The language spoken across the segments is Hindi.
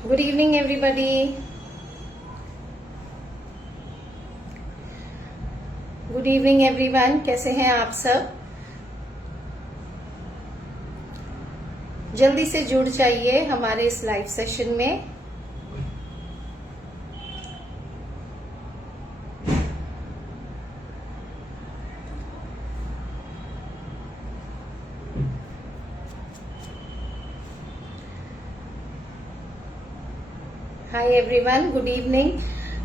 Good evening everybody. Good evening everyone, कैसे हैं आप सब? जल्दी से जुड़ जाइए हमारे इस लाइव सेशन में। Hi everyone, good evening.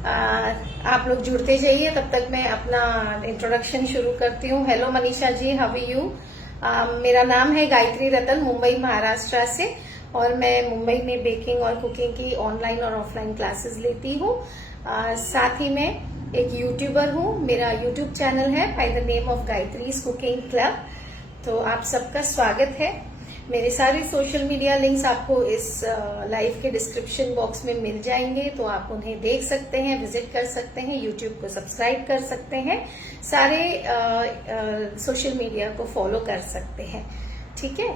आप लोग जुड़ते जाइए, तब तक मैं अपना इंट्रोडक्शन शुरू करती हूँ। Hello Manisha ji, how are you? मेरा नाम है गायत्री रतन, मुंबई महाराष्ट्र से, और मैं मुंबई में बेकिंग और कुकिंग की ऑनलाइन और ऑफलाइन क्लासेस लेती हूँ। साथ ही मैं एक यूट्यूबर हूँ। मेरा यूट्यूब चैनल है by the name of Gayatri's cooking club. तो आप सबका स्वागत है। मेरे सारे सोशल मीडिया लिंक्स आपको इस लाइव के डिस्क्रिप्शन बॉक्स में मिल जाएंगे, तो आप उन्हें देख सकते हैं, विजिट कर सकते हैं, यूट्यूब को सब्सक्राइब कर सकते हैं, सारे सोशल मीडिया को फॉलो कर सकते हैं। ठीक है।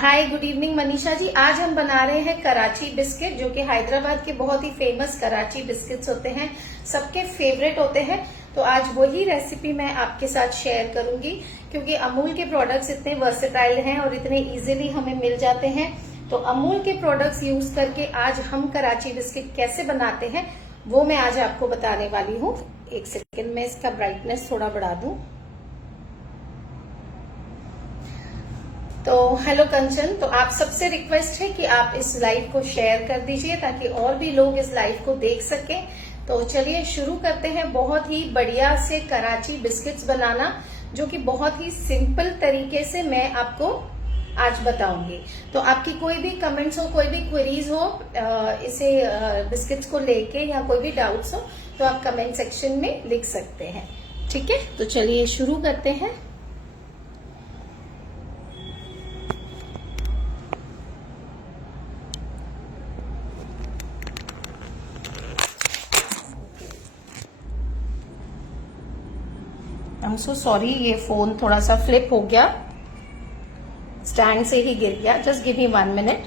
हाय, गुड इवनिंग मनीषा जी। आज हम बना रहे हैं कराची बिस्किट, जो कि हैदराबाद के बहुत ही फेमस कराची बिस्किट्स होते हैं, सबके फेवरेट होते हैं। तो आज वही रेसिपी मैं आपके साथ शेयर करूंगी, क्योंकि अमूल के प्रोडक्ट्स इतने वर्सेटाइल हैं और इतने इजीली हमें मिल जाते हैं। तो अमूल के प्रोडक्ट्स यूज करके आज हम कराची बिस्किट कैसे बनाते हैं, वो मैं आज आपको बताने वाली हूँ। एक सेकेंड में इसका ब्राइटनेस थोड़ा बढ़ा दूं। तो हेलो कंचन, तो आप सबसे रिक्वेस्ट है कि आप इस लाइव को शेयर कर दीजिए ताकि और भी लोग इस लाइव को देख सकें। तो चलिए शुरू करते हैं बहुत ही बढ़िया से कराची बिस्किट्स बनाना, जो कि बहुत ही सिंपल तरीके से मैं आपको आज बताऊंगी। तो आपकी कोई भी कमेंट्स हो, कोई भी क्वेरीज हो इसे बिस्किट्स को लेके, या कोई भी डाउट्स हो, तो आप कमेंट सेक्शन में लिख सकते हैं। ठीक है, तो चलिए शुरू करते हैं। आई एम सो सॉरी, ये फोन थोड़ा सा फ्लिप हो गया, स्टैंड से ही गिर गया। Just give me 1 minute.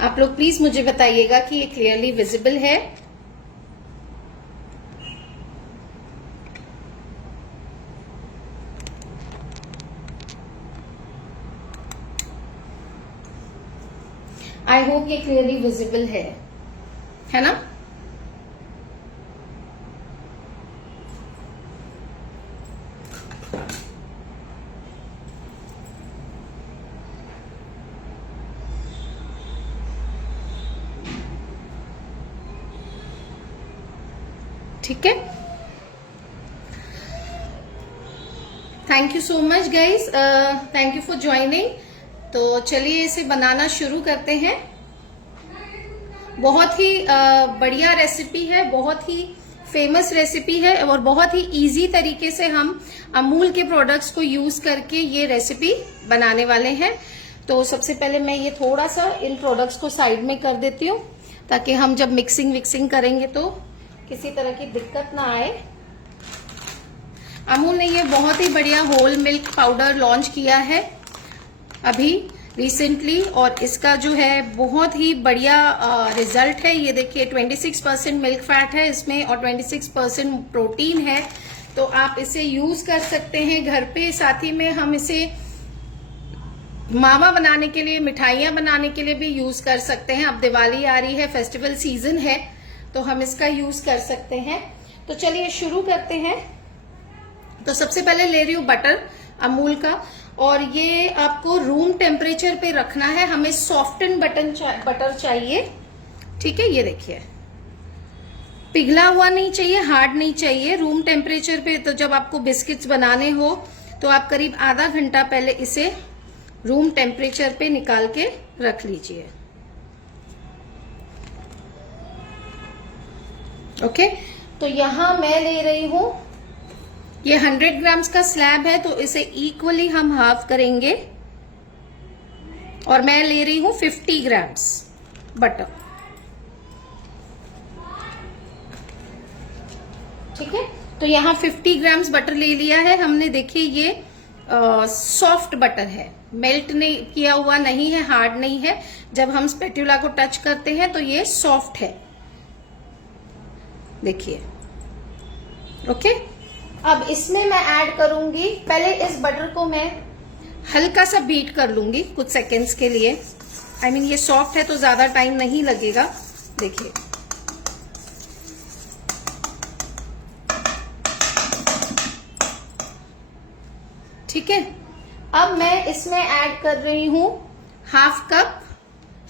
आप लोग प्लीज मुझे बताइएगा कि ये क्लियरली विजिबल है। आई होप ये क्लियरली विजिबल है ना? ठीक है, thank you so much guys, thank you for joining. तो चलिए इसे बनाना शुरू करते हैं। बहुत ही बढ़िया रेसिपी है, बहुत ही फेमस रेसिपी है, और बहुत ही इजी तरीके से हम अमूल के प्रोडक्ट्स को यूज करके ये रेसिपी बनाने वाले हैं। तो सबसे पहले मैं ये थोड़ा सा इन प्रोडक्ट्स को साइड में कर देती हूँ, ताकि हम जब मिक्सिंग विक्सिंग करेंगे तो किसी तरह की दिक्कत ना आए। अमूल ने ये बहुत ही बढ़िया होल मिल्क पाउडर लॉन्च किया है अभी रिसेंटली, और इसका जो है बहुत ही बढ़िया रिजल्ट है। ये देखिए 26% मिल्क फैट है इसमें और 26% प्रोटीन है। तो आप इसे यूज कर सकते हैं घर पे। साथ ही में हम इसे मावा बनाने के लिए, मिठाइयां बनाने के लिए भी यूज कर सकते हैं। अब दिवाली आ रही है, फेस्टिवल सीजन है, तो हम इसका यूज कर सकते हैं। तो चलिए शुरू करते हैं। तो सबसे पहले ले रही हूँ बटर अमूल का, और ये आपको रूम टेम्परेचर पे रखना है। हमें सॉफ्टन बटर चाहिए। ठीक है, ये देखिए पिघला हुआ नहीं चाहिए, हार्ड नहीं चाहिए। रूम टेम्परेचर पे, तो जब आपको बिस्किट्स बनाने हो तो आप करीब आधा घंटा पहले इसे रूम टेम्परेचर पे निकाल के रख लीजिए। ओके, तो यहां मैं ले रही हूं, ये 100 ग्राम्स का स्लैब है, तो इसे इक्वली हम हाफ करेंगे। और मैं ले रही हूं 50 ग्राम्स बटर। ठीक है, तो यहाँ 50 ग्राम्स बटर ले लिया है हमने। देखिए ये सॉफ्ट बटर है, मेल्ट नहीं किया हुआ नहीं है, हार्ड नहीं है। जब हम स्पैटुला को टच करते हैं तो ये सॉफ्ट है, देखिए। ओके, अब इसमें मैं ऐड करूंगी, पहले इस बटर को मैं हल्का सा बीट कर लूंगी कुछ सेकेंड्स के लिए। आई मीन ये सॉफ्ट है तो ज्यादा टाइम नहीं लगेगा, देखिए। ठीक है, अब मैं इसमें ऐड कर रही हूं हाफ कप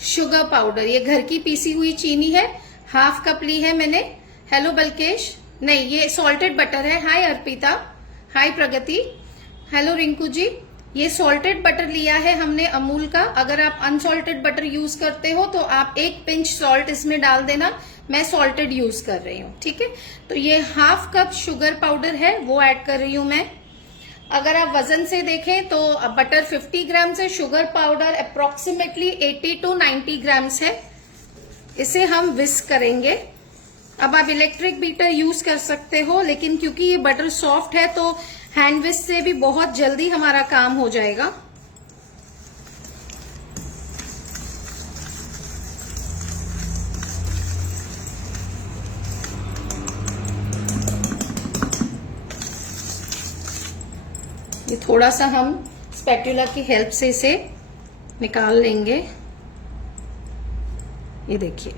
शुगर पाउडर। ये घर की पीसी हुई चीनी है, हाफ कप ली है मैंने। हेलो बलकेश, नहीं ये सॉल्टेड बटर है। हाय अर्पिता, हाय प्रगति, हेलो रिंकू जी। ये सॉल्टेड बटर लिया है हमने अमूल का। अगर आप अनसॉल्टेड बटर यूज करते हो तो आप 1 पिंच सॉल्ट इसमें डाल देना। मैं सॉल्टेड यूज कर रही हूँ, ठीक है। तो ये हाफ कप शुगर पाउडर है, वो ऐड कर रही हूं मैं। अगर आप वजन से देखें तो बटर 50 ग्राम्स है, sugar powder approximately 80 to 90 grams है। इसे हम विस्क करेंगे। अब आप इलेक्ट्रिक बीटर यूज कर सकते हो, लेकिन क्योंकि ये बटर सॉफ्ट है तो हैंड विस्क से भी बहुत जल्दी हमारा काम हो जाएगा। ये थोड़ा सा हम स्पैटुला की हेल्प से इसे निकाल लेंगे। ये देखिए,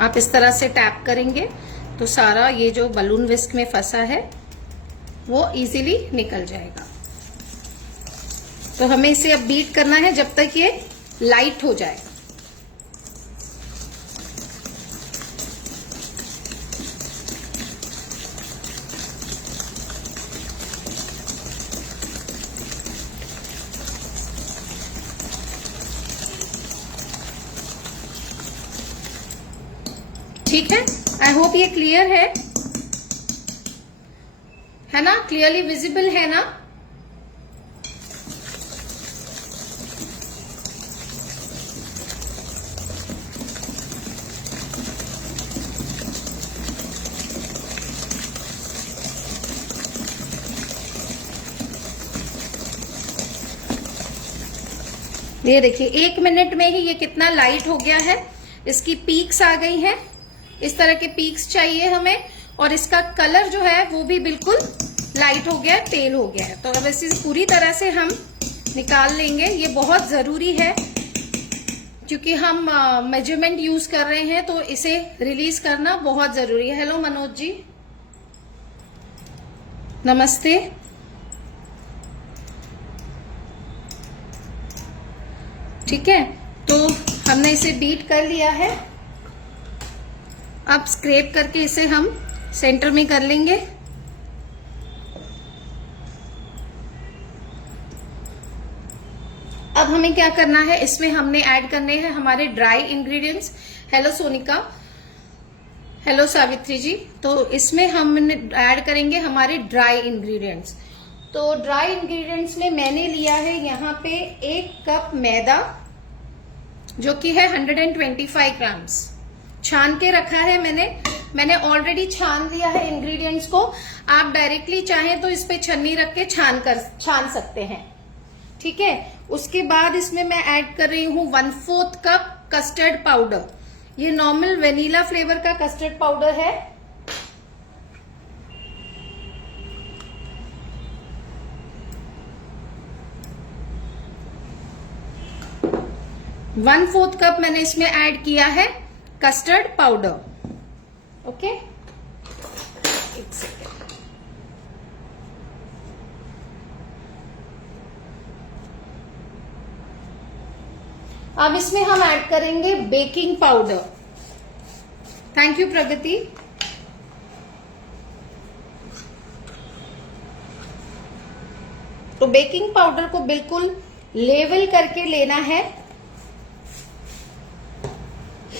आप इस तरह से टैप करेंगे तो सारा ये जो बलून विस्क में फंसा है वो इजीली निकल जाएगा। तो हमें इसे अब बीट करना है जब तक ये लाइट हो जाए। ठीक है, आई होप ये क्लियर है ना, क्लियरली विजिबल है ना। ये देखिए 1 मिनट में ही ये कितना लाइट हो गया है। इसकी पीक्स आ गई हैं, इस तरह के पीक्स चाहिए हमें। और इसका कलर जो है वो भी बिल्कुल लाइट हो गया है, पेल हो गया है। तो अब इसे पूरी तरह से हम निकाल लेंगे। ये बहुत जरूरी है क्योंकि हम मेजरमेंट यूज कर रहे हैं, तो इसे रिलीज करना बहुत जरूरी है। हेलो मनोज जी, नमस्ते। ठीक है, तो हमने इसे बीट कर लिया है। अब स्क्रैप करके इसे हम सेंटर में कर लेंगे। अब हमें क्या करना है, इसमें हमने ऐड करने हैं हमारे dry ingredients. Hello Sonika, hello Savitri ji. तो इसमें हम ऐड करेंगे हमारे ड्राई इंग्रेडिएंट्स। तो ड्राई इंग्रेडिएंट्स में मैंने लिया है यहाँ पे 1 कप मैदा, जो कि है 125 ग्राम्स। छान के रखा है मैंने ऑलरेडी छान लिया है इंग्रेडिएंट्स को। आप डायरेक्टली चाहें तो इस पे छन्नी रख के छान सकते हैं। ठीक है, उसके बाद इसमें मैं ऐड कर रही हूँ 1/4 कप कस्टर्ड पाउडर। ये नॉर्मल वेनिला फ्लेवर का कस्टर्ड पाउडर है। वन 1/4 कप मैंने इसमें ऐड किया है कस्टर्ड पाउडर। ओके, एक सेकेंड। अब इसमें हम ऐड करेंगे बेकिंग पाउडर। थैंक यू प्रगति। तो बेकिंग पाउडर को बिल्कुल लेवल करके लेना है।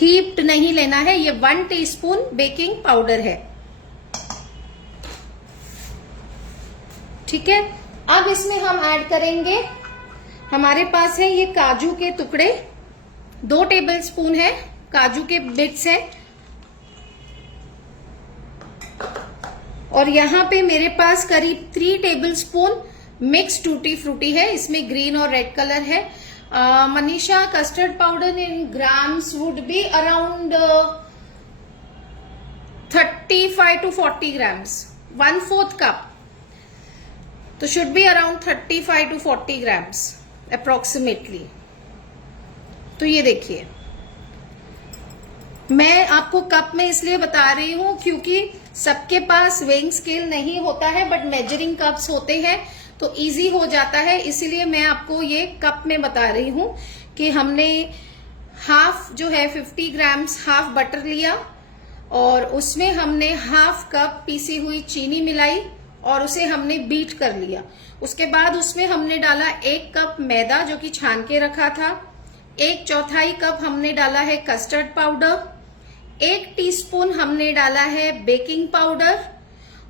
हीप्ड नहीं लेना है। ये 1 टीस्पून बेकिंग पाउडर है, ठीक है। अब इसमें हम ऐड करेंगे, हमारे पास है ये काजू के टुकड़े, 2 टेबलस्पून है काजू के बिट्स है, और यहाँ पे मेरे पास करीब 3 टेबलस्पून मिक्स टूटी फ्रूटी है, इसमें ग्रीन और रेड कलर है। Manisha, custard powder in grams would be around 35 to 40 grams, 1/4 cup, तो should be around 35 to 40 grams approximately. तो ये देखिए, मैं आपको कप में इसलिए बता रही हूं क्योंकि सबके पास वेइंग स्केल नहीं होता है, बट मेजरिंग कप्स होते हैं तो इजी हो जाता है, इसीलिए मैं आपको ये कप में बता रही हूं कि हमने हाफ जो है 50 ग्राम्स हाफ बटर लिया, और उसमें हमने हाफ कप पीसी हुई चीनी मिलाई और उसे हमने बीट कर लिया। उसके बाद उसमें हमने डाला 1 कप मैदा जो कि छान के रखा था, 1/4 कप हमने डाला है कस्टर्ड पाउडर, 1 टीस्पून हमने डाला है बेकिंग पाउडर,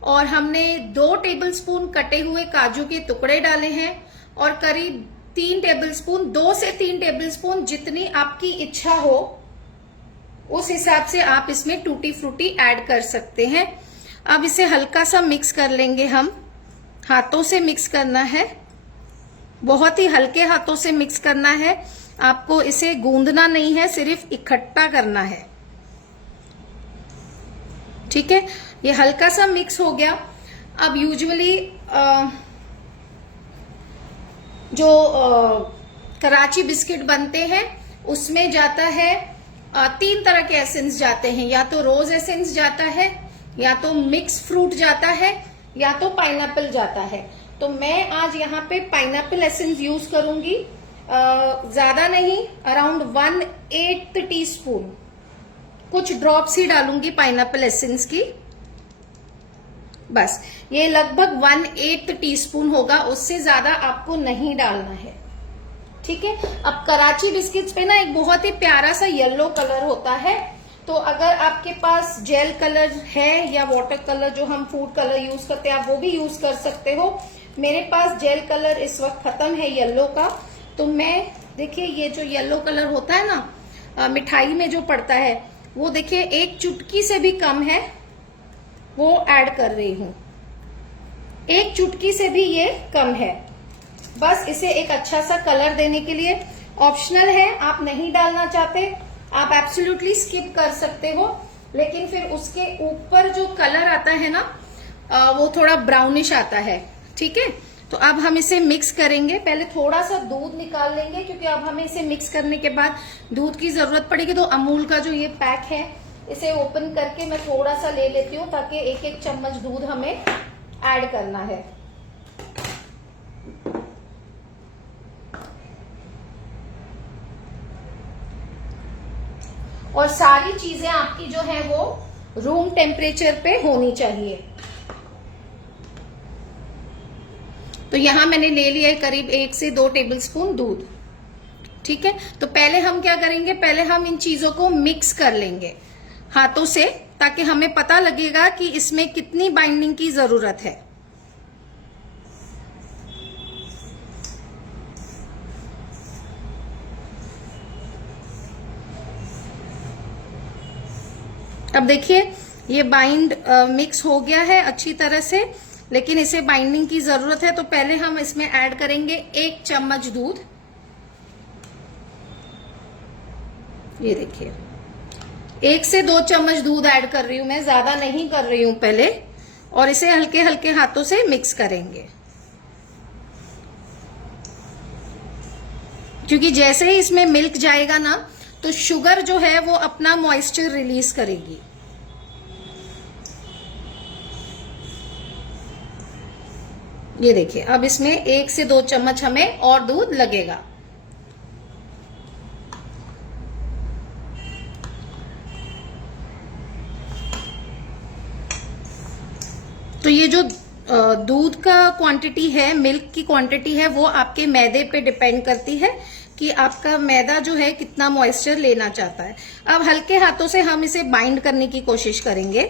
और हमने 2 टेबलस्पून कटे हुए काजू के टुकड़े डाले हैं, और करीब 3 टेबलस्पून, 2 से 3 टेबलस्पून जितनी आपकी इच्छा हो उस हिसाब से आप इसमें टूटी फ्रूटी ऐड कर सकते हैं। अब इसे हल्का सा मिक्स कर लेंगे, हम हाथों से मिक्स करना है, बहुत ही हल्के हाथों से मिक्स करना है, आपको इसे गूंदना नहीं है, सिर्फ इकट्ठा करना है, ठीक है। ये हल्का सा मिक्स हो गया। अब यूजुअली जो कराची बिस्किट बनते हैं उसमें जाता है 3 तरह के एसेंस जाते हैं, या तो रोज एसेंस जाता है, या तो मिक्स फ्रूट जाता है, या तो पाइनएप्पल जाता है। तो मैं आज यहाँ पे पाइनएप्पल एसेंस यूज करूंगी, ज्यादा नहीं, अराउंड 1/8 टीस्पून, कुछ ड्रॉप्स ही डालूंगी पाइनएप्पल एसेंस की, बस। ये लगभग 1/8 टीस्पून होगा, उससे ज्यादा आपको नहीं डालना है, ठीक है। अब कराची बिस्किट्स पे ना एक बहुत ही प्यारा सा येलो कलर होता है, तो अगर आपके पास जेल कलर है या वाटर कलर जो हम फूड कलर यूज करते हैं, आप वो भी यूज कर सकते हो। मेरे पास जेल कलर इस वक्त खत्म है येलो का, तो मैं देखिए ये जो येलो कलर होता है ना मिठाई में जो पड़ता है, वो देखिए 1 चुटकी से भी कम है, वो ऐड कर रही हूं, 1 चुटकी से भी ये कम है, बस इसे एक अच्छा सा कलर देने के लिए। ऑप्शनल है, आप नहीं डालना चाहते आप एब्सोल्युटली स्किप कर सकते हो, लेकिन फिर उसके ऊपर जो कलर आता है ना वो थोड़ा ब्राउनिश आता है, ठीक है। तो अब हम इसे मिक्स करेंगे, पहले थोड़ा सा दूध निकाल लेंगे क्योंकि अब हमें इसे मिक्स करने के बाद दूध की जरूरत पड़ेगी। तो अमूल का जो ये पैक है इसे ओपन करके मैं थोड़ा सा ले लेती हूँ, ताकि 1-1 चम्मच दूध हमें ऐड करना है। और सारी चीजें आपकी जो है वो रूम टेम्परेचर पे होनी चाहिए। तो यहां मैंने ले लिया है करीब 1 से 2 टेबलस्पून दूध, ठीक है। तो पहले हम क्या करेंगे, पहले हम इन चीजों को मिक्स कर लेंगे हाथों से, ताकि हमें पता लगेगा कि इसमें कितनी बाइंडिंग की जरूरत है। अब देखिए ये बाइंड मिक्स हो गया है अच्छी तरह से, लेकिन इसे बाइंडिंग की जरूरत है, तो पहले हम इसमें ऐड करेंगे 1 चम्मच दूध। ये देखिए 1 से 2 चम्मच दूध ऐड कर रही हूं मैं, ज्यादा नहीं कर रही हूं पहले, और इसे हल्के हल्के हाथों से मिक्स करेंगे, क्योंकि जैसे ही इसमें मिल्क जाएगा ना तो शुगर जो है वो अपना मॉइस्चर रिलीज करेगी। ये देखिए अब इसमें 1 से 2 चम्मच हमें और दूध लगेगा। तो ये जो दूध का क्वांटिटी है, मिल्क की क्वांटिटी है, वो आपके मैदे पे डिपेंड करती है कि आपका मैदा जो है कितना मॉइस्चर लेना चाहता है। अब हल्के हाथों से हम इसे बाइंड करने की कोशिश करेंगे।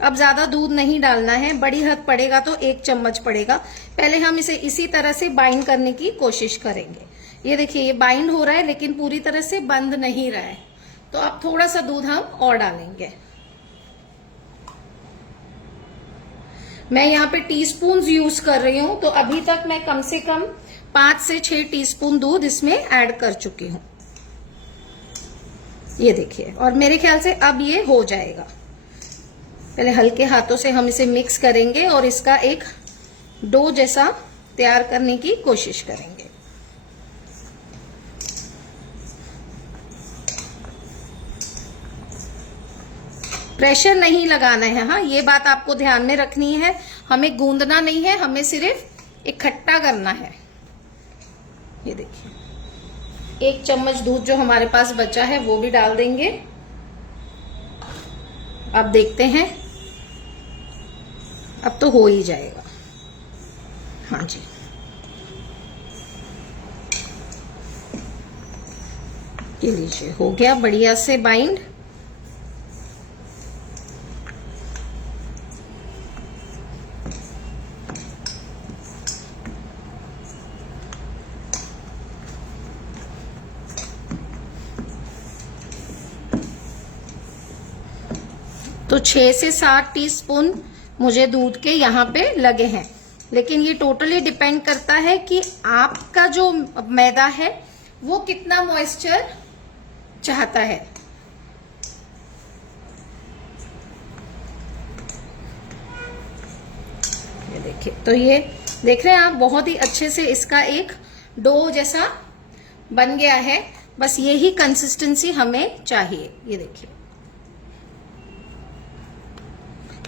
अब ज्यादा दूध नहीं डालना है, बड़ी हद पड़ेगा तो 1 चम्मच पड़ेगा। पहले हम इसे इसी तरह से बाइंड करने की कोशिश करेंगे। ये देखिए ये बाइंड हो रहा है लेकिन पूरी तरह से बंध नहीं रहा है, तो अब थोड़ा सा दूध हम और डालेंगे। मैं यहाँ पे टीस्पून यूज कर रही हूं, तो अभी तक मैं कम से कम 5 से 6 टीस्पून दूध इसमें ऐड कर चुकी हूं। ये देखिए, और मेरे ख्याल से अब ये हो जाएगा। पहले हल्के हाथों से हम इसे मिक्स करेंगे और इसका एक डो जैसा तैयार करने की कोशिश करेंगे। प्रेशर नहीं लगाना है, हाँ ये बात आपको ध्यान में रखनी है। हमें गूंदना नहीं है, हमें सिर्फ इकट्ठा करना है। ये देखिए 1 चम्मच दूध जो हमारे पास बचा है वो भी डाल देंगे। अब देखते हैं, अब तो हो ही जाएगा। हाँ जी, ये लीजिए हो गया बढ़िया से बाइंड। तो 6 से 7 टीस्पून मुझे दूध के यहाँ पे लगे हैं, लेकिन ये टोटली डिपेंड करता है कि आपका जो मैदा है वो कितना मॉइस्चर चाहता है। ये देखिए, तो ये देख रहे हैं आप, बहुत ही अच्छे से इसका एक डो जैसा बन गया है। बस यही कंसिस्टेंसी हमें चाहिए। ये देखिए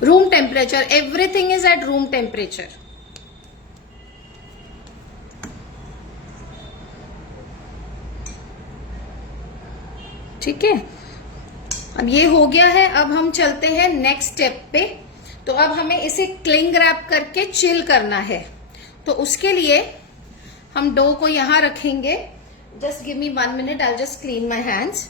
room temperature, everything is at room temperature. ठीक है, अब ये हो गया है। अब हम चलते हैं नेक्स्ट स्टेप पे। तो अब हमें इसे क्लिंग रैप करके चिल करना है। तो उसके लिए हम डो को यहां रखेंगे। Just give me 1 minute, I just clean my hands.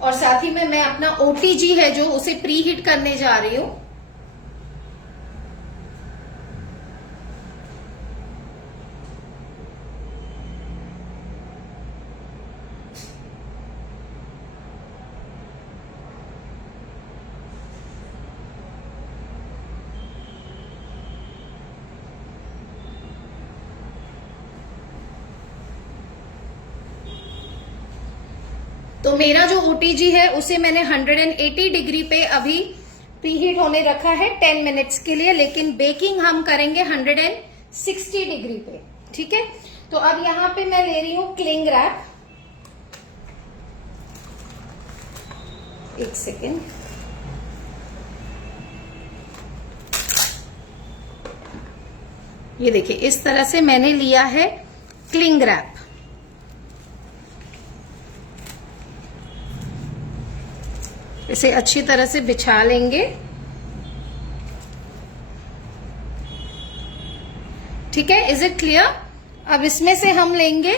और साथ ही में मैं अपना ओटीजी है जो उसे प्री हीट करने जा रही हूं। तो मेरा जो ओटीजी है उसे मैंने 180 डिग्री पे अभी प्रीहीट होने रखा है 10 मिनट्स के लिए, लेकिन बेकिंग हम करेंगे 160 डिग्री पे। ठीक है, तो अब यहां पे मैं ले रही हूं क्लिंग रैप। 1 सेकेंड। ये देखिए इस तरह से मैंने लिया है क्लिंग रैप। इसे अच्छी तरह से बिछा लेंगे। ठीक है, इज इट क्लियर? अब इसमें से हम लेंगे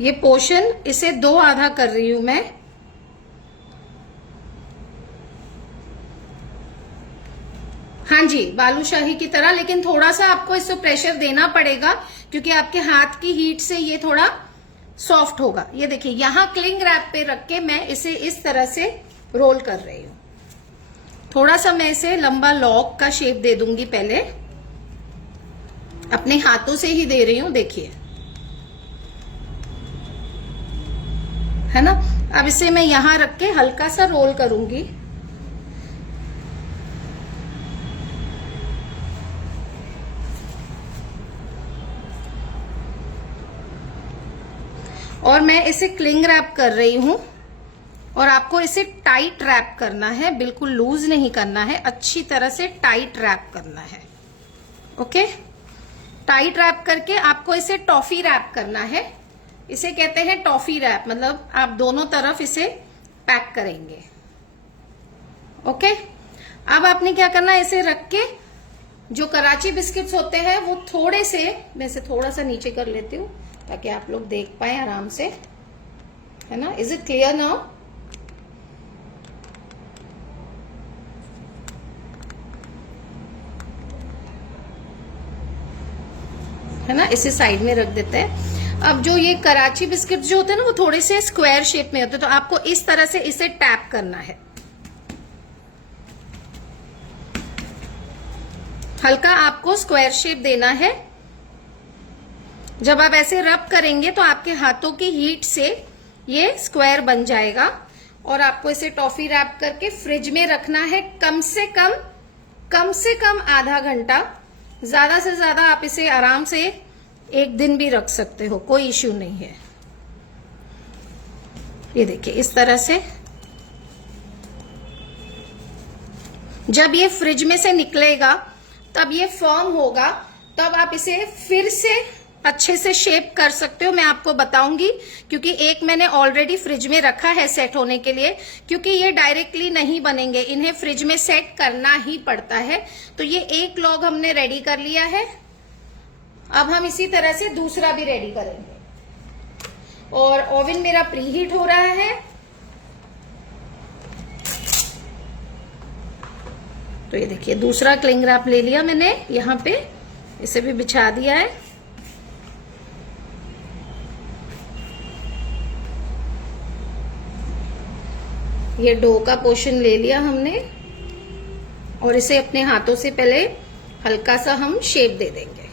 ये पोर्शन, इसे 2 आधा कर रही हूं मैं। हाँ जी, बालूशाही की तरह, लेकिन थोड़ा सा आपको इसको प्रेशर देना पड़ेगा क्योंकि आपके हाथ की हीट से ये थोड़ा सॉफ्ट होगा। ये देखिए यहां क्लिंग रैप पे रख के मैं इसे इस तरह से रोल कर रही हूं। थोड़ा सा मैं इसे लंबा लॉक का शेप दे दूंगी, पहले अपने हाथों से ही दे रही हूं, देखिए, है ना। अब इसे मैं यहां रख के हल्का सा रोल करूंगी। और मैं इसे क्लिंग रैप कर रही हूं और आपको इसे टाइट रैप करना है, बिल्कुल लूज नहीं करना है, अच्छी तरह से टाइट रैप करना है। ओके, टाइट रैप करके आपको इसे टॉफी रैप करना है। इसे कहते हैं टॉफी रैप, मतलब आप दोनों तरफ इसे पैक करेंगे। ओके, अब आपने क्या करना है, इसे रख के जो कराची बिस्किट्स होते हैं वो थोड़े से, मैं इसे थोड़ा सा नीचे कर लेती हूँ ताकि आप लोग देख पाए आराम से, है ना। Is it clear now? है ना, इसे साइड में रख देते हैं। अब जो ये कराची बिस्किट जो होते हैं ना वो थोड़े से स्क्वायर शेप में होते हैं, तो आपको इस तरह से इसे टैप करना है, हल्का आपको स्क्वायर शेप देना है। जब आप ऐसे रब करेंगे तो आपके हाथों की हीट से ये स्क्वायर बन जाएगा और आपको इसे टॉफी रैप करके फ्रिज में रखना है कम से कम आधा घंटा। ज्यादा से ज्यादा आप इसे आराम से एक दिन भी रख सकते हो, कोई इश्यू नहीं है। ये देखिए इस तरह से जब ये फ्रिज में से निकलेगा तब ये फर्म होगा, तब आप इसे फिर से अच्छे से शेप कर सकते हो। मैं आपको बताऊंगी, क्योंकि एक मैंने ऑलरेडी फ्रिज में रखा है सेट होने के लिए, क्योंकि ये डायरेक्टली नहीं बनेंगे, इन्हें फ्रिज में सेट करना ही पड़ता है। तो ये एक लॉग हमने रेडी कर लिया है। अब हम इसी तरह से दूसरा भी रेडी करेंगे और ओवन मेरा प्री हीट हो रहा है। तो ये देखिए दूसरा क्लिंग रैप ले लिया मैंने, यहां पे इसे भी बिछा दिया है। ये डो का पोर्शन ले लिया हमने और इसे अपने हाथों से पहले हल्का सा हम शेप दे देंगे।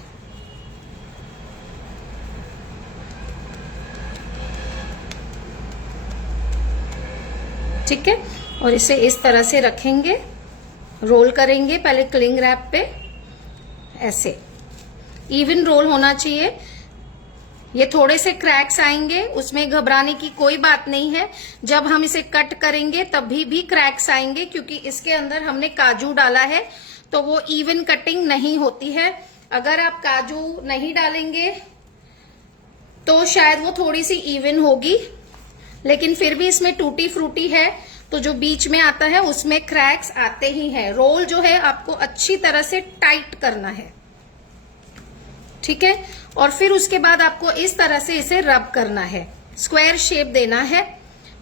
ठीक है, और इसे इस तरह से रखेंगे, रोल करेंगे पहले क्लिंग रैप पे, ऐसे इवन रोल होना चाहिए। ये थोड़े से क्रैक्स आएंगे, उसमें घबराने की कोई बात नहीं है। जब हम इसे कट करेंगे तभी भी क्रैक्स आएंगे, क्योंकि इसके अंदर हमने काजू डाला है, तो वो इवन कटिंग नहीं होती है। अगर आप काजू नहीं डालेंगे तो शायद वो थोड़ी सी इवन होगी, लेकिन फिर भी इसमें टूटी फ्रूटी है, तो जो बीच में आता है उसमें क्रैक्स आते ही हैं। रोल जो है आपको अच्छी तरह से टाइट करना है, ठीक है। और फिर उसके बाद आपको इस तरह से इसे रब करना है, स्क्वायर शेप देना है।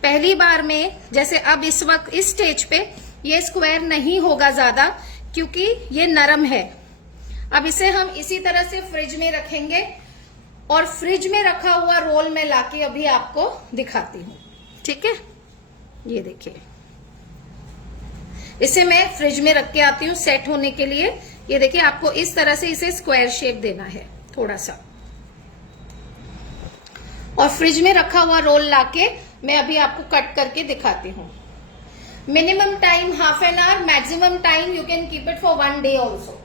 पहली बार में, जैसे अब इस वक्त इस स्टेज पे ये स्क्वायर नहीं होगा ज्यादा, क्योंकि ये नरम है। अब इसे हम इसी तरह से फ्रिज में रखेंगे और फ्रिज में रखा हुआ रोल में लाके अभी आपको दिखाती हूँ, ठीक है। ये देखिए, इसे मैं फ्रिज में रख के आती हूँ सेट होने के लिए। ये देखिए, आपको इस तरह से इसे स्क्वायर शेप देना है थोड़ा सा, और फ्रिज में रखा हुआ रोल लाके मैं अभी आपको कट करके दिखाती हूँ। Minimum time half an hour, maximum time you can keep it for 1 day also.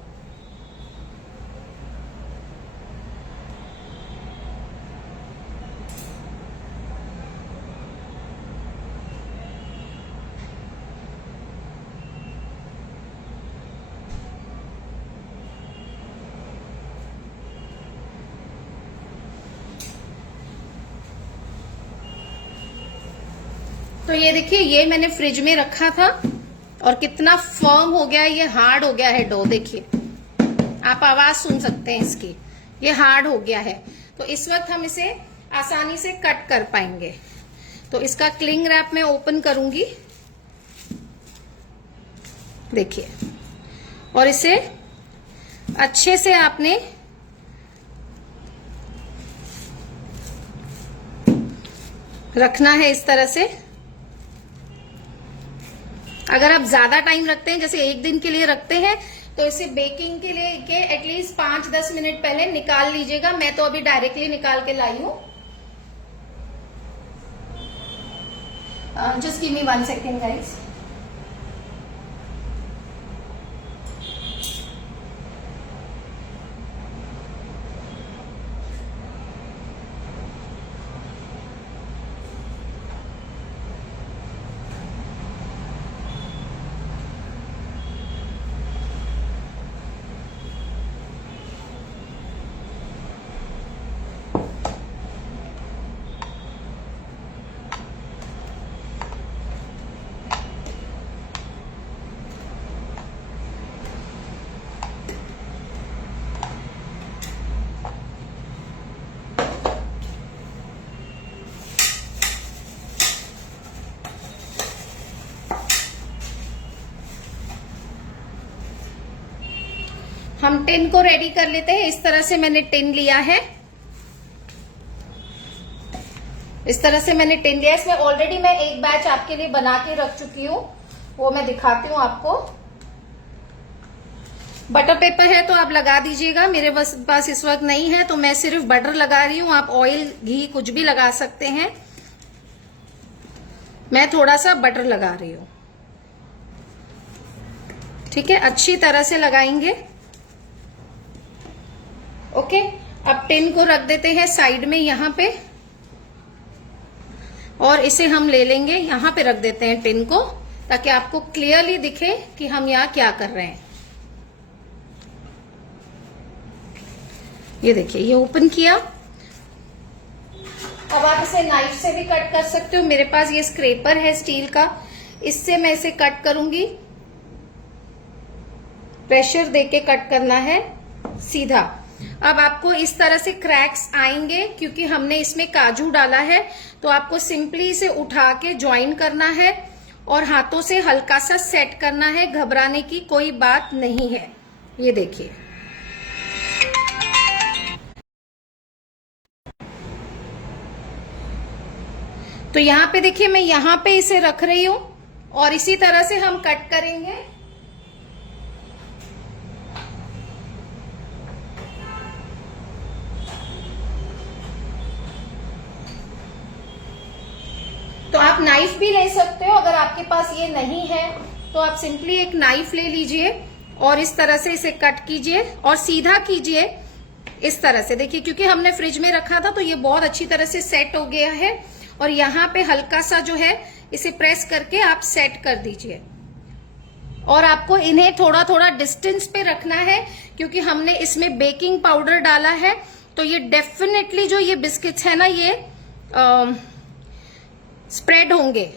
तो ये देखिए, ये मैंने फ्रिज में रखा था और कितना फर्म हो गया, ये हार्ड हो गया है डो। देखिए, आप आवाज सुन सकते हैं इसकी, ये हार्ड हो गया है। तो इस वक्त हम इसे आसानी से कट कर पाएंगे। तो इसका क्लिंग रैप मैं ओपन करूंगी, देखिए, और इसे अच्छे से आपने रखना है इस तरह से। अगर आप ज्यादा टाइम रखते हैं, जैसे एक दिन के लिए रखते हैं, तो इसे बेकिंग के लिए के एटलीस्ट 5-10 मिनट पहले निकाल लीजिएगा। मैं तो अभी डायरेक्टली निकाल के लाई हूं। Just give me 1 second guys. हम टिन को रेडी कर लेते हैं। इस तरह से मैंने टिन लिया है, इस तरह से मैंने टिन लिया। इसमें ऑलरेडी मैं एक बैच आपके लिए बना के रख चुकी हूँ, वो मैं दिखाती हूँ आपको। बटर पेपर है तो आप लगा दीजिएगा, मेरे पास इस वक्त नहीं है तो मैं सिर्फ बटर लगा रही हूँ। आप ऑयल, घी कुछ भी लगा सकते हैं, मैं थोड़ा सा बटर लगा रही हूँ। ठीक है, अच्छी तरह से लगाएंगे। ओके, अब टिन को रख देते हैं साइड में यहां पे, और इसे हम ले लेंगे, यहां पे रख देते हैं टिन को, ताकि आपको क्लियरली दिखे कि हम यहां क्या कर रहे हैं। ये देखिए, ये ओपन किया। अब आप इसे नाइफ से भी कट कर सकते हो। मेरे पास ये स्क्रैपर है स्टील का, इससे मैं इसे कट करूंगी। प्रेशर देके कट करना है सीधा। अब आपको इस तरह से क्रैक्स आएंगे क्योंकि हमने इसमें काजू डाला है, तो आपको सिंपली इसे उठा के ज्वाइन करना है और हाथों से हल्का सा सेट करना है। घबराने की कोई बात नहीं है। ये देखिए, तो यहां पे देखिए, मैं यहां पे इसे रख रही हूं और इसी तरह से हम कट करेंगे। तो आप नाइफ भी ले सकते हो, अगर आपके पास ये नहीं है तो आप सिंपली एक नाइफ ले लीजिए और इस तरह से इसे कट कीजिए और सीधा कीजिए इस तरह से। देखिए, क्योंकि हमने फ्रिज में रखा था तो ये बहुत अच्छी तरह से सेट हो गया है। और यहाँ पे हल्का सा जो है इसे प्रेस करके आप सेट कर दीजिए। और आपको इन्हें थोड़ा थोड़ा डिस्टेंस पे रखना है क्योंकि हमने इसमें बेकिंग पाउडर डाला है, तो ये डेफिनेटली जो ये बिस्किट्स है ना, ये स्प्रेड होंगे।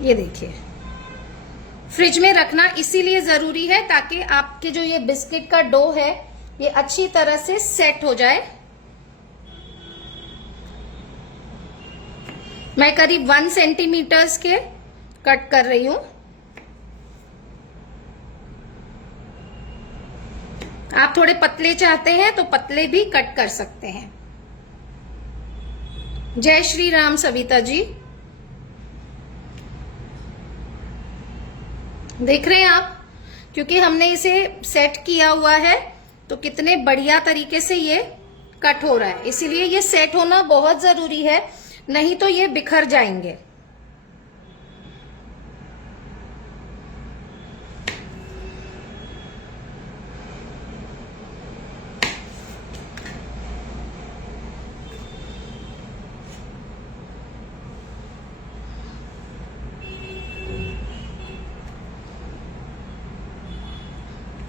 ये देखिए, फ्रिज में रखना इसीलिए जरूरी है ताकि आपके जो ये बिस्किट का डो है ये अच्छी तरह से सेट हो जाए। मैं करीब 1 सेंटीमीटर के कट कर रही हूं। आप थोड़े पतले चाहते हैं तो पतले भी कट कर सकते हैं। जय श्री राम सविता जी। देख रहे हैं आप, क्योंकि हमने इसे सेट किया हुआ है तो कितने बढ़िया तरीके से ये कट हो रहा है। इसीलिए ये सेट होना बहुत जरूरी है, नहीं तो ये बिखर जाएंगे।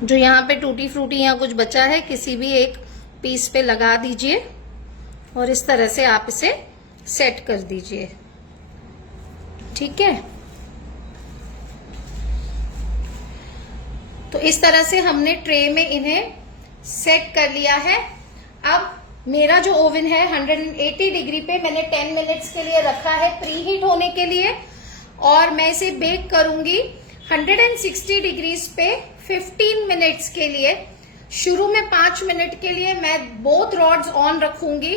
जो यहाँ पे टूटी फ्रूटी या कुछ बचा है, किसी भी एक पीस पे लगा दीजिए और इस तरह से आप इसे सेट कर दीजिए। ठीक है, तो इस तरह से हमने ट्रे में इन्हें सेट कर लिया है। अब मेरा जो ओवन है 180 डिग्री पे मैंने 10 मिनट्स के लिए रखा है प्री हीट होने के लिए, और मैं इसे बेक करूंगी 160 डिग्रीज पे 15 मिनट्स के लिए। शुरू में 5 मिनट के लिए मैं बोथ रॉड्स ऑन रखूंगी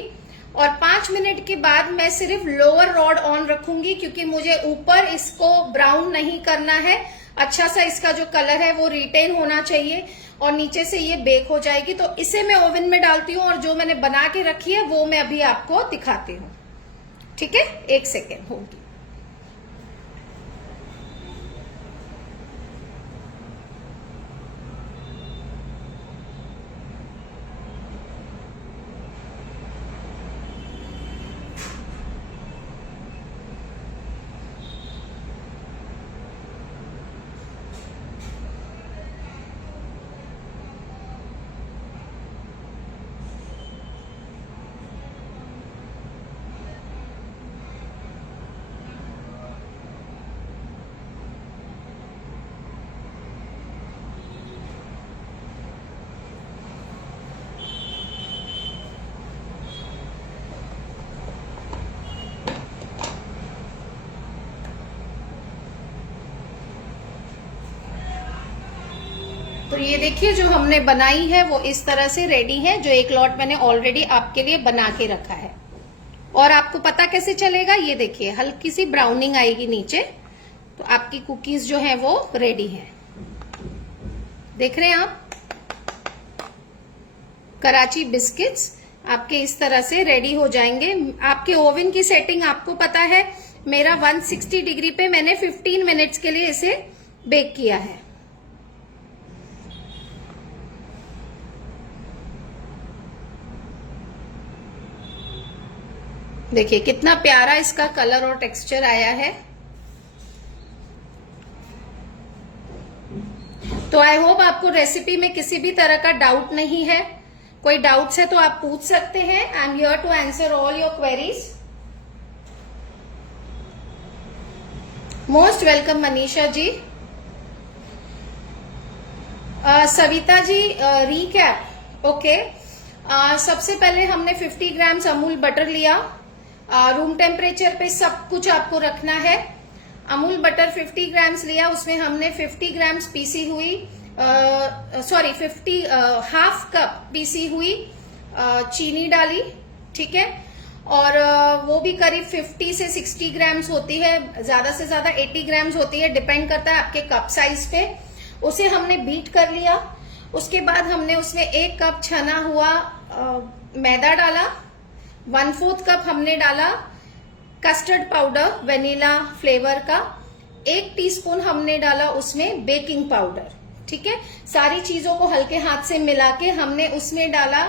और 5 मिनट के बाद मैं सिर्फ लोअर रॉड ऑन रखूंगी, क्योंकि मुझे ऊपर इसको ब्राउन नहीं करना है। अच्छा सा इसका जो कलर है वो रिटेन होना चाहिए और नीचे से ये बेक हो जाएगी। तो इसे मैं ओवन में डालती हूँ और जो मैंने बना के रखी है वो मैं अभी आपको दिखाती हूँ। ठीक है, 1 सेकेंड होगी। देखिए जो हमने बनाई है वो इस तरह से रेडी है। जो एक लॉट मैंने ऑलरेडी आपके लिए बना के रखा है। और आपको पता कैसे चलेगा, ये देखिए हल्की सी ब्राउनिंग आएगी नीचे, तो आपकी कुकीज जो है वो रेडी है। देख रहे हैं आप, कराची बिस्किट्स आपके इस तरह से रेडी हो जाएंगे। आपके ओवन की सेटिंग आपको पता है, मेरा 160 डिग्री पे मैंने 15 मिनट्स के लिए इसे बेक किया है। देखिए कितना प्यारा इसका कलर और टेक्सचर आया है। तो आई होप आपको रेसिपी में किसी भी तरह का डाउट नहीं है। कोई डाउट्स है तो आप पूछ सकते हैं। I am here to answer all your queries. Most welcome Manisha ji. Savita ji, recap. Okay, सबसे पहले हमने 50 ग्राम्स अमूल बटर लिया। रूम टेम्परेचर पे सब कुछ आपको रखना है। अमूल बटर 50 ग्राम्स लिया, उसमें हमने 50 ग्राम्स पीसी हुई हाफ कप पीसी हुई चीनी डाली, ठीक है। और वो भी करीब 50 से 60 ग्राम्स होती है, ज्यादा से ज्यादा 80 ग्राम्स होती है, डिपेंड करता है आपके कप साइज पे। उसे हमने बीट कर लिया। उसके बाद हमने उसमें 1 कप छना हुआ मैदा डाला। 1/4 कप हमने डाला कस्टर्ड पाउडर वेनिला फ्लेवर का। 1 टीस्पून हमने डाला उसमें बेकिंग पाउडर, ठीक है। सारी चीजों को हल्के हाथ से मिला के हमने उसमें डाला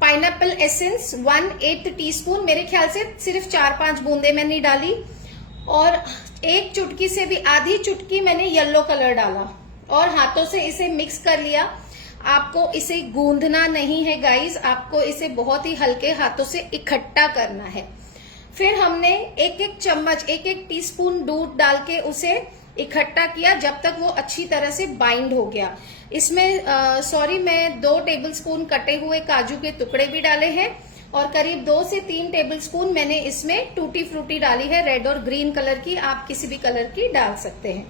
पाइनएप्पल एसेंस 1/8 टीस्पून। मेरे ख्याल से सिर्फ 4-5 बूंदे मैंने डाली। और 1 चुटकी से भी आधी चुटकी मैंने येलो कलर डाला और हाथों से इसे मिक्स कर लिया। आपको इसे गूंदना नहीं है गाइस, आपको इसे बहुत ही हल्के हाथों से इकट्ठा करना है। फिर हमने 1-1 चम्मच 1-1 टीस्पून दूध डाल के उसे इकट्ठा किया जब तक वो अच्छी तरह से बाइंड हो गया। इसमें मैं 2 टेबलस्पून कटे हुए काजू के टुकड़े भी डाले हैं और करीब 2 से 3 टेबलस्पून मैंने इसमें टूटी फ्रूटी डाली है, रेड और ग्रीन कलर की, आप किसी भी कलर की डाल सकते हैं।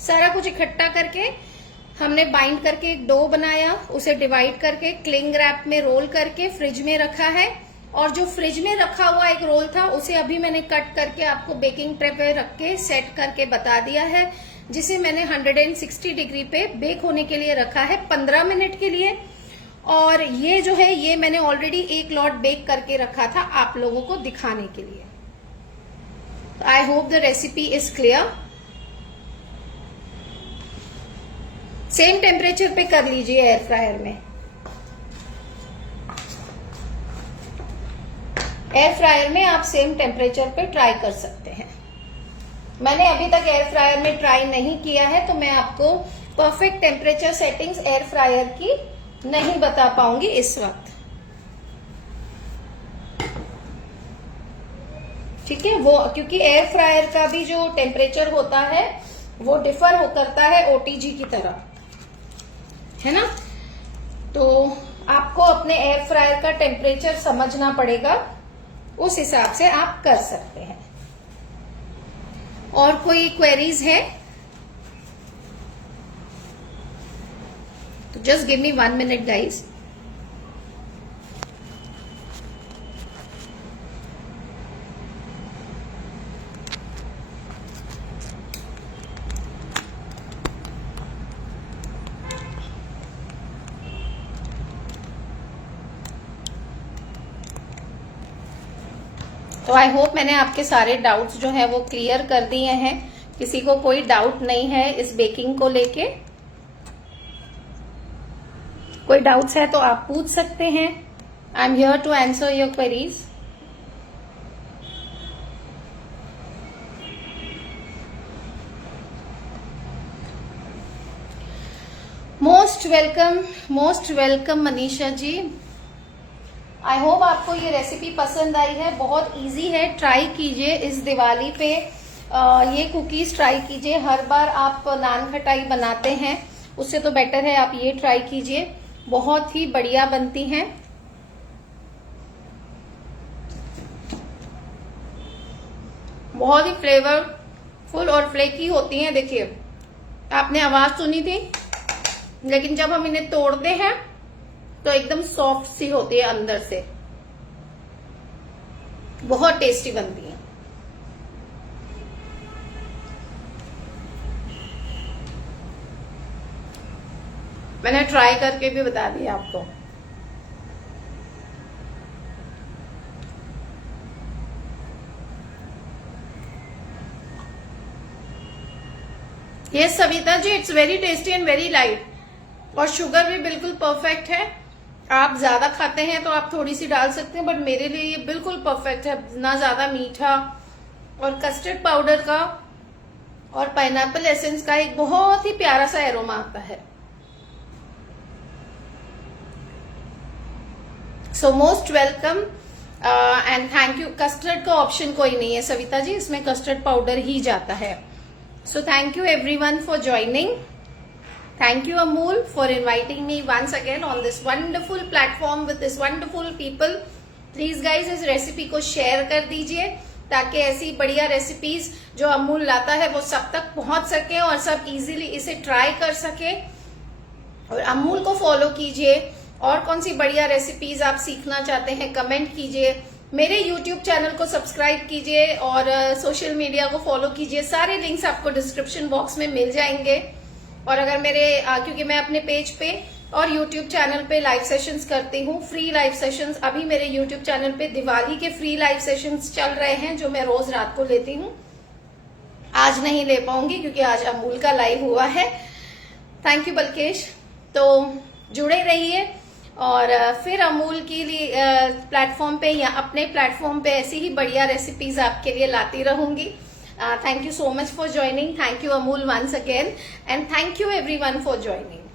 सारा कुछ इकट्ठा करके हमने बाइंड करके एक डो बनाया, उसे डिवाइड करके क्लिंग रैप में रोल करके फ्रिज में रखा है। और जो फ्रिज में रखा हुआ एक रोल था उसे अभी मैंने कट करके आपको बेकिंग ट्रे पे रख के सेट करके बता दिया है, जिसे मैंने 160 डिग्री पे बेक होने के लिए रखा है 15 मिनट के लिए। और ये जो है ये मैंने ऑलरेडी 1 लॉट बेक करके रखा था आप लोगों को दिखाने के लिए। I hope the recipe is clear. Same temperature पे कर लीजिए एयर फ्रायर में। एयर फ्रायर में आप सेम टेम्परेचर पे ट्राई कर सकते हैं। मैंने अभी तक एयर फ्रायर में ट्राई नहीं किया है तो मैं आपको perfect temperature settings air fryer की नहीं बता पाऊंगी इस वक्त, ठीक है। वो क्योंकि एयर फ्रायर का भी जो टेम्परेचर होता है वो डिफर करता है ओटीजी की तरह, है ना। तो आपको अपने एयर फ्रायर का टेम्परेचर समझना पड़ेगा, उस हिसाब से आप कर सकते हैं। और कोई क्वेरीज है तो just give me 1 minute guys. तो आई होप मैंने आपके सारे डाउट्स जो है वो क्लियर कर दिए हैं। किसी को कोई डाउट नहीं है इस बेकिंग को लेके? कोई डाउट्स है तो आप पूछ सकते हैं। I am here to answer your queries. Most welcome Manisha ji. I hope आपको ये रेसिपी पसंद आई है। बहुत इजी है, ट्राई कीजिए इस दिवाली पे। ये कुकीज ट्राई कीजिए। हर बार आप नान खटाई बनाते हैं उससे तो बेटर है आप ये ट्राई कीजिए, बहुत ही बढ़िया बनती हैं। बहुत ही फ्लेवरफुल और फ्लेकी होती हैं। देखिए आपने आवाज सुनी थी, लेकिन जब हम इन्हें तोड़ते हैं तो एकदम सॉफ्ट सी होती है अंदर से, बहुत टेस्टी बनती है। मैंने ट्राई करके भी बता दिया आपको। ये Savita ji, it's very tasty and very light, और शुगर भी बिल्कुल परफेक्ट है। आप ज्यादा खाते हैं तो आप थोड़ी सी डाल सकते हैं, बट मेरे लिए ये बिल्कुल परफेक्ट है, ना ज्यादा मीठा। और कस्टर्ड पाउडर का और पाइनएप्पल एसेंस का एक बहुत ही प्यारा सा एरोमा आता है। So most welcome and thank you. Custard का ऑप्शन कोई नहीं है सविता जी, इसमें कस्टर्ड पाउडर ही जाता है। So thank you everyone for joining. Thank you Amul for inviting me once again on this wonderful platform with this wonderful people. Please guys इस रेसिपी को शेयर कर दीजिए ताकि ऐसी बढ़िया रेसिपीज जो अमूल लाता है वो सब तक पहुंच सके और सब इजीली इसे ट्राई कर सके। और अमूल को फॉलो कीजिए। और कौन सी बढ़िया रेसिपीज आप सीखना चाहते हैं कमेंट कीजिए। मेरे YouTube चैनल को सब्सक्राइब कीजिए और सोशल मीडिया को फॉलो कीजिए। सारे लिंक्स आपको डिस्क्रिप्शन बॉक्स में मिल जाएंगे। और अगर मेरे क्योंकि मैं अपने पेज पे और YouTube चैनल पे लाइव सेशंस करती हूँ, फ्री लाइव सेशंस। अभी मेरे YouTube चैनल पे दिवाली के फ्री लाइव सेशंस चल रहे हैं जो मैं रोज रात को लेती हूँ। आज नहीं ले पाऊंगी क्योंकि आज अमूल का लाइव हुआ है। Thank you Balkesh. तो जुड़े रहिए और फिर अमूल के लिए प्लेटफॉर्म पे या अपने प्लेटफॉर्म पे ऐसी ही बढ़िया रेसिपीज आपके लिए लाती रहूंगी। Thank you so much for joining. Thank you Amul once again and thank you everyone for joining.